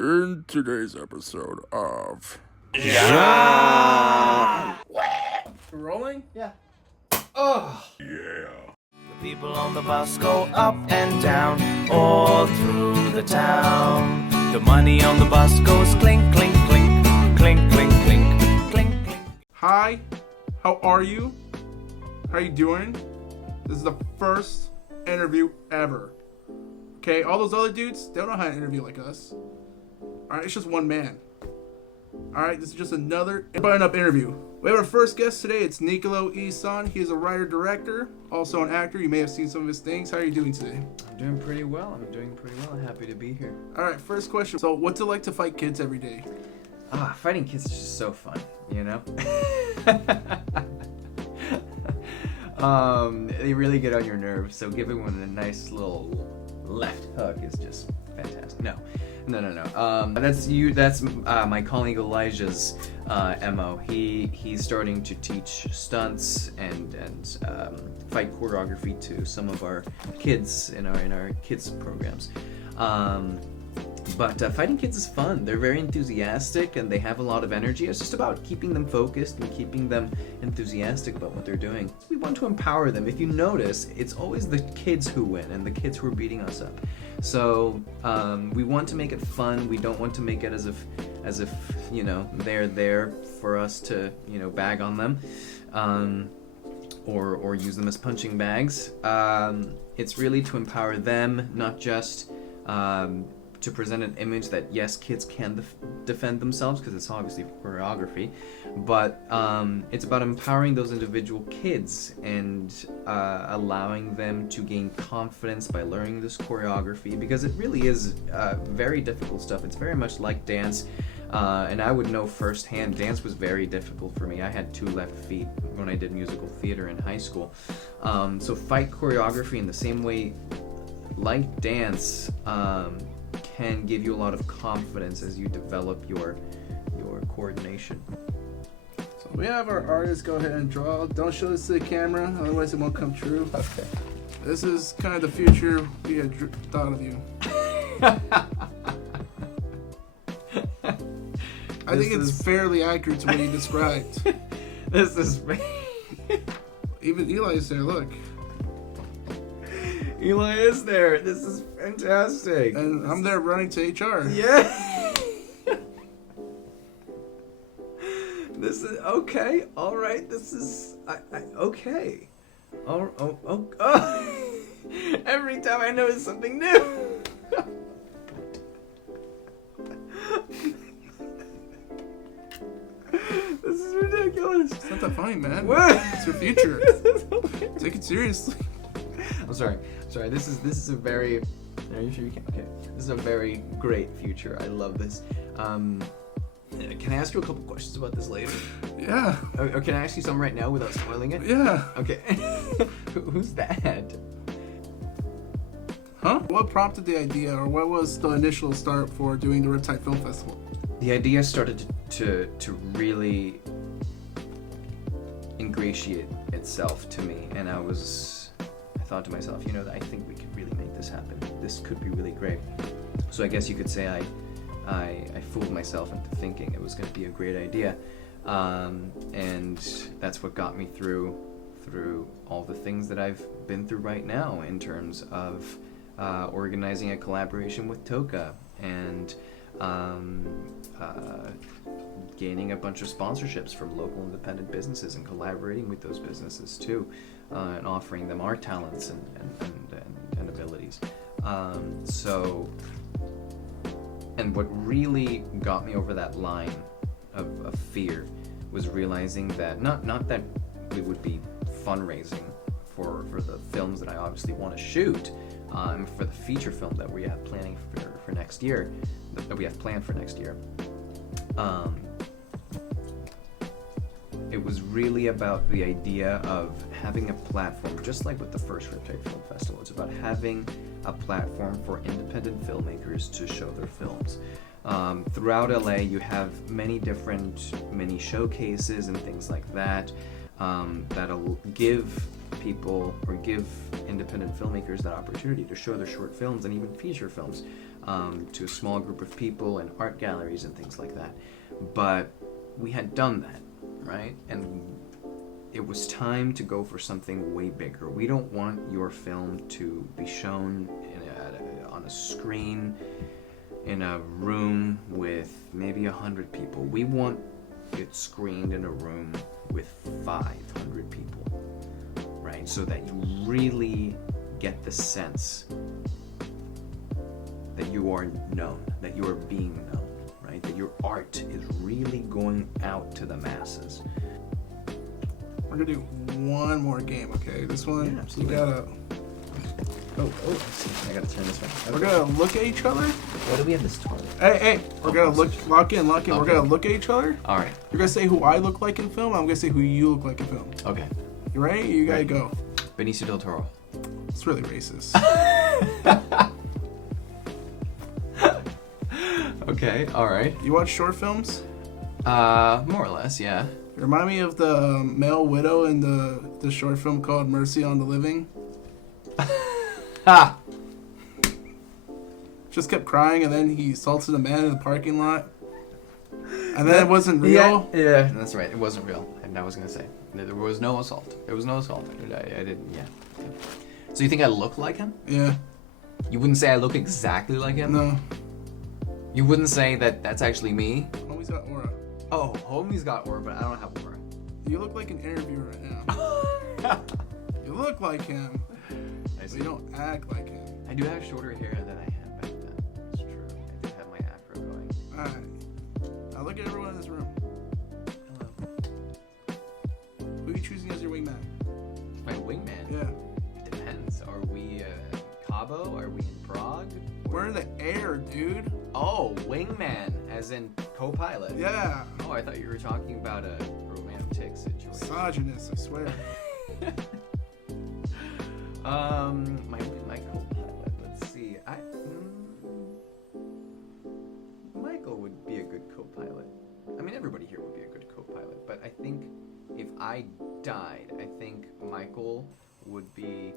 In today's episode of Rolling? Yeah. Oh. Yeah. The people on the bus go up and down all through the town. The money on the bus goes clink, clink, clink, clink, clink, clink, clink, clink. Hi, how are you? How are you doing? This is the first interview ever. Okay, all those other dudes, they don't know how to interview like us. Alright, it's just one man. Alright, this is just another button-up interview. We have our first guest today. It's Niccolo Sohn. He is a writer-director, also an actor. You may have seen some of his things. How are you doing today? I'm doing pretty well. I'm happy to be here. Alright, first question. So, what's it like to fight kids every day? Fighting kids is just so fun, you know? They really get on your nerves, so giving one a nice little left hook is just fantastic. No. That's my colleague Elijah's MO. He's starting to teach stunts and fight choreography to some of our kids in our kids programs. But fighting kids is fun. They're very enthusiastic and they have a lot of energy. It's just about keeping them focused and keeping them enthusiastic about what they're doing. We want to empower them. If you notice, it's always the kids who win and the kids who are beating us up. So we want to make it fun. We don't want to make it as if they're there for us to bag on them, or use them as punching bags. It's really to empower them, not just to present an image that yes, kids can defend themselves, because it's obviously choreography, but it's about empowering those individual kids and allowing them to gain confidence by learning this choreography, because it really is very difficult stuff. It's very much like dance, and I would know firsthand, dance was very difficult for me. I had 2 left feet when I did musical theater in high school. So fight choreography in the same way like dance can give you a lot of confidence as you develop your coordination. So we have our artists go ahead and draw. Don't show this to the camera, otherwise it won't come true. Okay. This is kind of the future we had thought of you. I think it's fairly accurate to what you described. This is Even Eli's there, look. Eli is there. This is fantastic. And I'm there running to HR. Yeah. This is okay. All right. This is okay. Oh. Every time I notice something new. This is ridiculous. It's not that funny, man. What? It's your future. Take it seriously. I'm sorry. This is a very. Are you sure you can? Okay. This is a very great future. I love this. Can I ask you a couple questions about this later? Yeah. Or can I ask you some right now without spoiling it? Yeah. Okay. Who's that? Huh? What prompted the idea, or what was the initial start for doing the Riptide Film Festival? The idea started to really ingratiate itself to me, and I thought to myself, I think we could really make this happen. This could be really great. So I guess you could say I fooled myself into thinking it was going to be a great idea, and that's what got me through all the things that I've been through right now in terms of organizing a collaboration with Toka and gaining a bunch of sponsorships from local independent businesses and collaborating with those businesses too, and offering them our talents and abilities. And what really got me over that line of fear was realizing that not that we would be fundraising for the films that I obviously want to shoot, for the feature film that we have planning for next year, that we have planned for next year. It was really about the idea of having a platform, just like with the first Riptide Film Festival. It's about having a platform for independent filmmakers to show their films. Throughout LA, you have many different mini showcases and things like that that'll give people or give independent filmmakers that opportunity to show their short films and even feature films to a small group of people and art galleries and things like that. But we had done that, right? And it was time to go for something way bigger. We don't want your film to be shown on a screen in a room with maybe 100 people. We want it screened in a room with 500 people, right? So that you really get the sense that you are known, that you are being known, right? That your art is really going out to the masses. We're gonna do one more game, okay? This one, Yeah, absolutely. you gotta. Oh, I gotta turn this way. We're gonna look at each other. What do we have this toilet? Hey, we're gonna lock in. We're Okay. gonna look at each other. All right. You're gonna say who I look like in film. I'm gonna say who you look like in film. Okay. You ready? You gotta Right. go. Benicio del Toro. It's really racist. Okay. All right. You watch short films? More or less, yeah. You remind me of the male widow in the short film called Mercy on the Living. Ha! Just kept crying, and then he assaulted a man in the parking lot. And then it wasn't real. Yeah, that's right. It wasn't real. And I was gonna say there was no assault. There was no assault. I didn't. Yeah. So you think I look like him? Yeah. You wouldn't say I look exactly like him? No. You wouldn't say that that's actually me? Homie's got aura. Oh, homie's got aura, but I don't have aura. You look like an interviewer right now. You look like him, I but see. you don't act like him. I do have shorter hair than I had back then. It's true. I do have my afro going. Alright. Now look at everyone in this room. Hello. Who are you choosing as your wingman? My wingman? Yeah. It depends. Are we Cabo? Are we in Prague? We're in the air, dude. Oh, wingman, as in co-pilot. Yeah. Oh, I thought you were talking about a romantic situation. Misogynist, I swear. My co-pilot. Let's see. Michael would be a good co-pilot. I mean, everybody here would be a good co-pilot. But I think if I died, I think Michael would be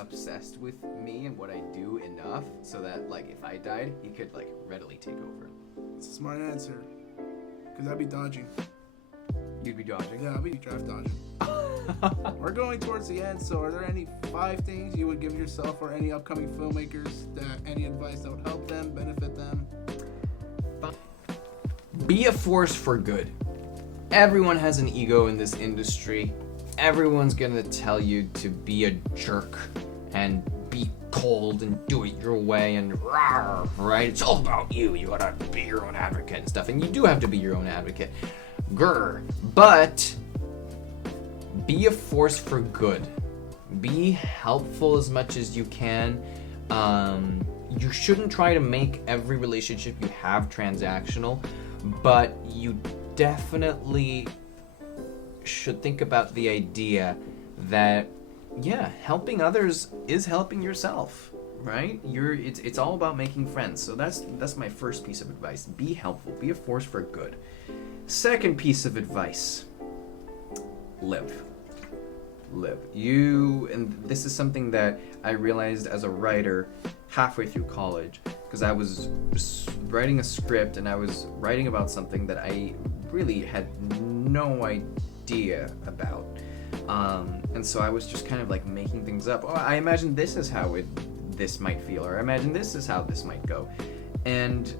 obsessed with me and what I do enough so that, like, if I died, he could, like, readily take over. It's a smart answer. Because I'd be dodging. You'd be dodging? Yeah, I'll be draft dodging. We're going towards the end, so are there any 5 things you would give yourself or any upcoming filmmakers, any advice that would help them, benefit them? Be a force for good. Everyone has an ego in this industry. Everyone's gonna tell you to be a jerk and be cold and do it your way and rawr, right? It's all about you. You gotta be your own advocate and stuff. And you do have to be your own advocate. Grr. But be a force for good. Be helpful as much as you can. You shouldn't try to make every relationship you have transactional, but you definitely should think about the idea that, yeah, helping others is helping yourself, right? It's all about making friends. So that's my first piece of advice. Be helpful. Be a force for good. Second piece of advice: live. And this is something that I realized as a writer halfway through college, because I was writing a script and I was writing about something that I really had no idea about, and so I was just kind of like making things up. Oh, I imagine this is how this might feel, or I imagine this is how this might go, and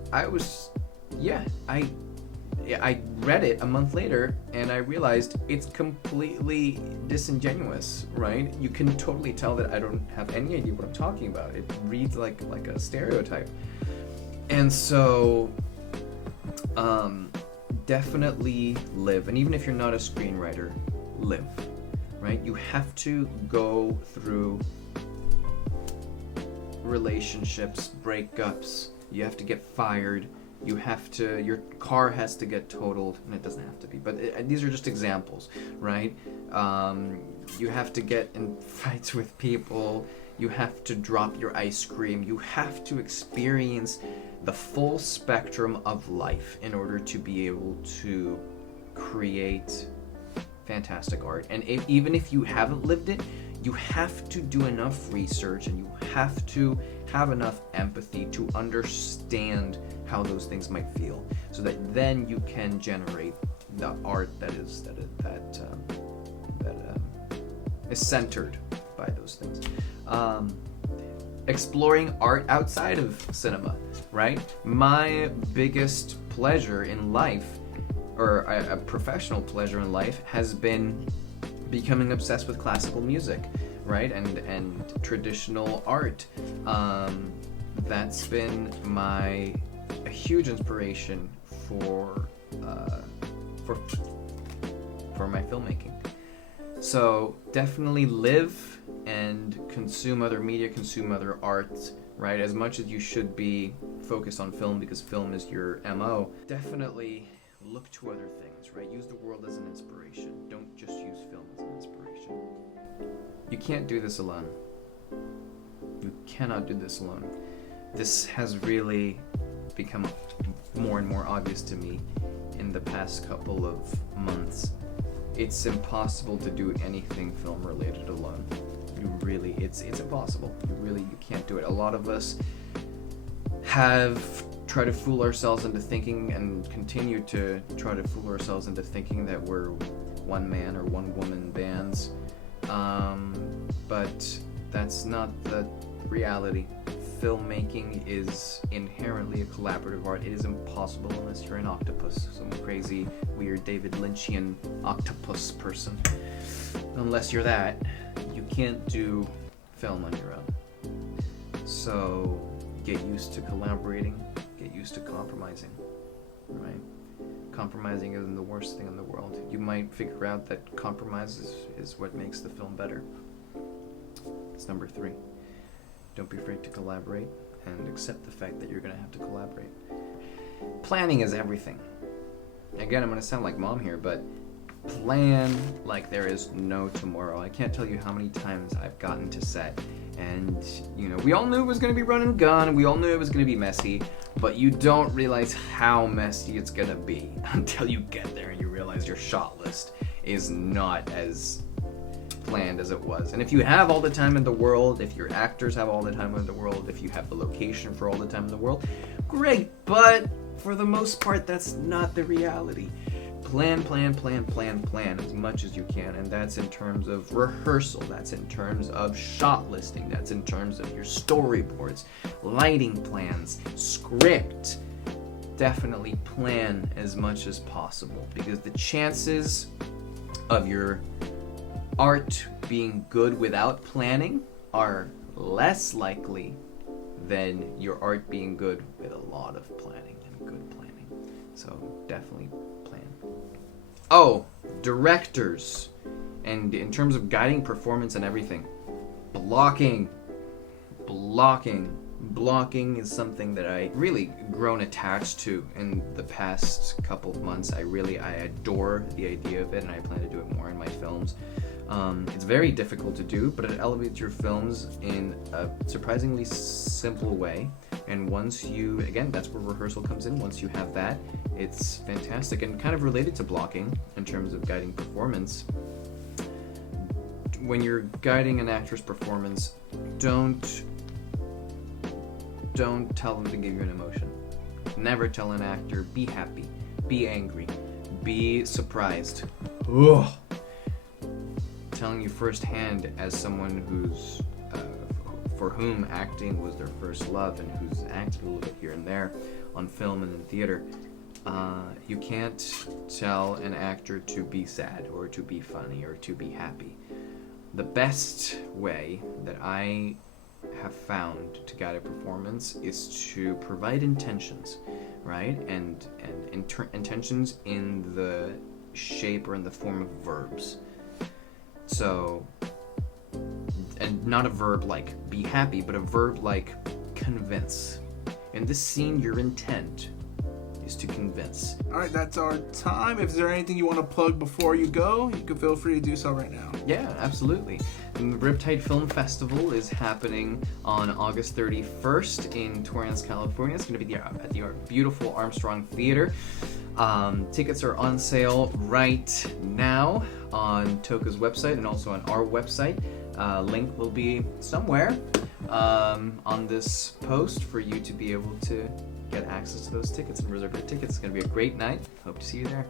I read it a month later and I realized it's completely disingenuous, right? You can totally tell that I don't have any idea what I'm talking about. It reads like a stereotype. And so definitely live. And even if you're not a screenwriter, live, right? You have to go through relationships, breakups, you have to get fired, your car has to get totaled, and it doesn't have to be, but these are just examples, right? You have to get in fights with people, you have to drop your ice cream, you have to experience the full spectrum of life in order to be able to create fantastic art. And even if you haven't lived it, you have to do enough research and you have to have enough empathy to understand how those things might feel, so that then you can generate the art that is centered by those things. Exploring art outside of cinema, right? My biggest pleasure in life, or a professional pleasure in life, has been becoming obsessed with classical music, right? And traditional art. That's been a huge inspiration for my filmmaking. So definitely live and consume other media, consume other art, right? As much as you should be focused on film because film is your MO, definitely look to other things, right? Use the world as an inspiration. Don't just use film as an inspiration. You can't do this alone. You cannot do this alone. This has really become more and more obvious to me in the past couple of months. It's impossible to do anything film related alone. It's impossible. You can't do it. A lot of us have tried to fool ourselves into thinking, and continue to try to fool ourselves into thinking, that we're one man or one woman bands. But that's not the reality. Filmmaking is inherently a collaborative art. It is impossible unless you're an octopus, some crazy, weird David Lynchian octopus person. Unless you're that, you can't do film on your own. So get used to collaborating, get used to compromising, right? Compromising isn't the worst thing in the world. You might figure out that compromise is what makes the film better. It's number 3. Don't be afraid to collaborate, and accept the fact that you're going to have to collaborate. Planning is everything. Again, I'm going to sound like mom here, but plan like there is no tomorrow. I can't tell you how many times I've gotten to set, and we all knew it was going to be run and gun, and we all knew it was going to be messy, but you don't realize how messy it's going to be until you get there and you realize your shot list is not as planned as it was. And if you have all the time in the world, if your actors have all the time in the world, if you have the location for all the time in the world, great, but for the most part, that's not the reality. Plan as much as you can, and that's in terms of rehearsal, that's in terms of shot listing, that's in terms of your storyboards, lighting plans, script. Definitely plan as much as possible, because the chances of your art being good without planning are less likely than your art being good with a lot of planning and good planning. So definitely plan. Oh, directors, and in terms of guiding performance and everything, blocking is something that I really grown attached to in the past couple of months. I adore the idea of it, and I plan to do it more in my films. It's very difficult to do, but it elevates your films in a surprisingly simple way. And once that's where rehearsal comes in. Once you have that, it's fantastic. And kind of related to blocking in terms of guiding performance. When you're guiding an actor's performance, don't tell them to give you an emotion. Never tell an actor, be happy, be angry, be surprised. Ugh. Telling you firsthand as someone who's for whom acting was their first love and who's acted a little bit here and there on film and in theater, you can't tell an actor to be sad or to be funny or to be happy. The best way that I have found to guide a performance is to provide intentions, right? And intentions in the shape or in the form of verbs. So, and not a verb like be happy, but a verb like convince. In this scene, your intent is to convince. All right, that's our time. If there's anything you want to plug before you go, you can feel free to do so right now. Yeah, absolutely. And the Riptide Film Festival is happening on August 31st in Torrance, California. It's going to be at the beautiful Armstrong Theater. Tickets are on sale right now on Toka's website and also on our website. Link will be somewhere on this post for you to be able to get access to those tickets and reserve your tickets. It's going to be a great night. Hope to see you there.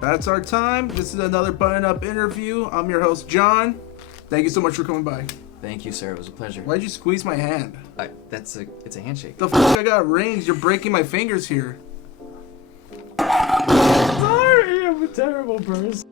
That's our time. This is another Button Up interview. I'm your host, John. Thank you so much for coming by. Thank you, sir. It was a pleasure. Why'd you squeeze my hand? It's a handshake. The fuck, I got rings. You're breaking my fingers here. Sorry, I'm a terrible person.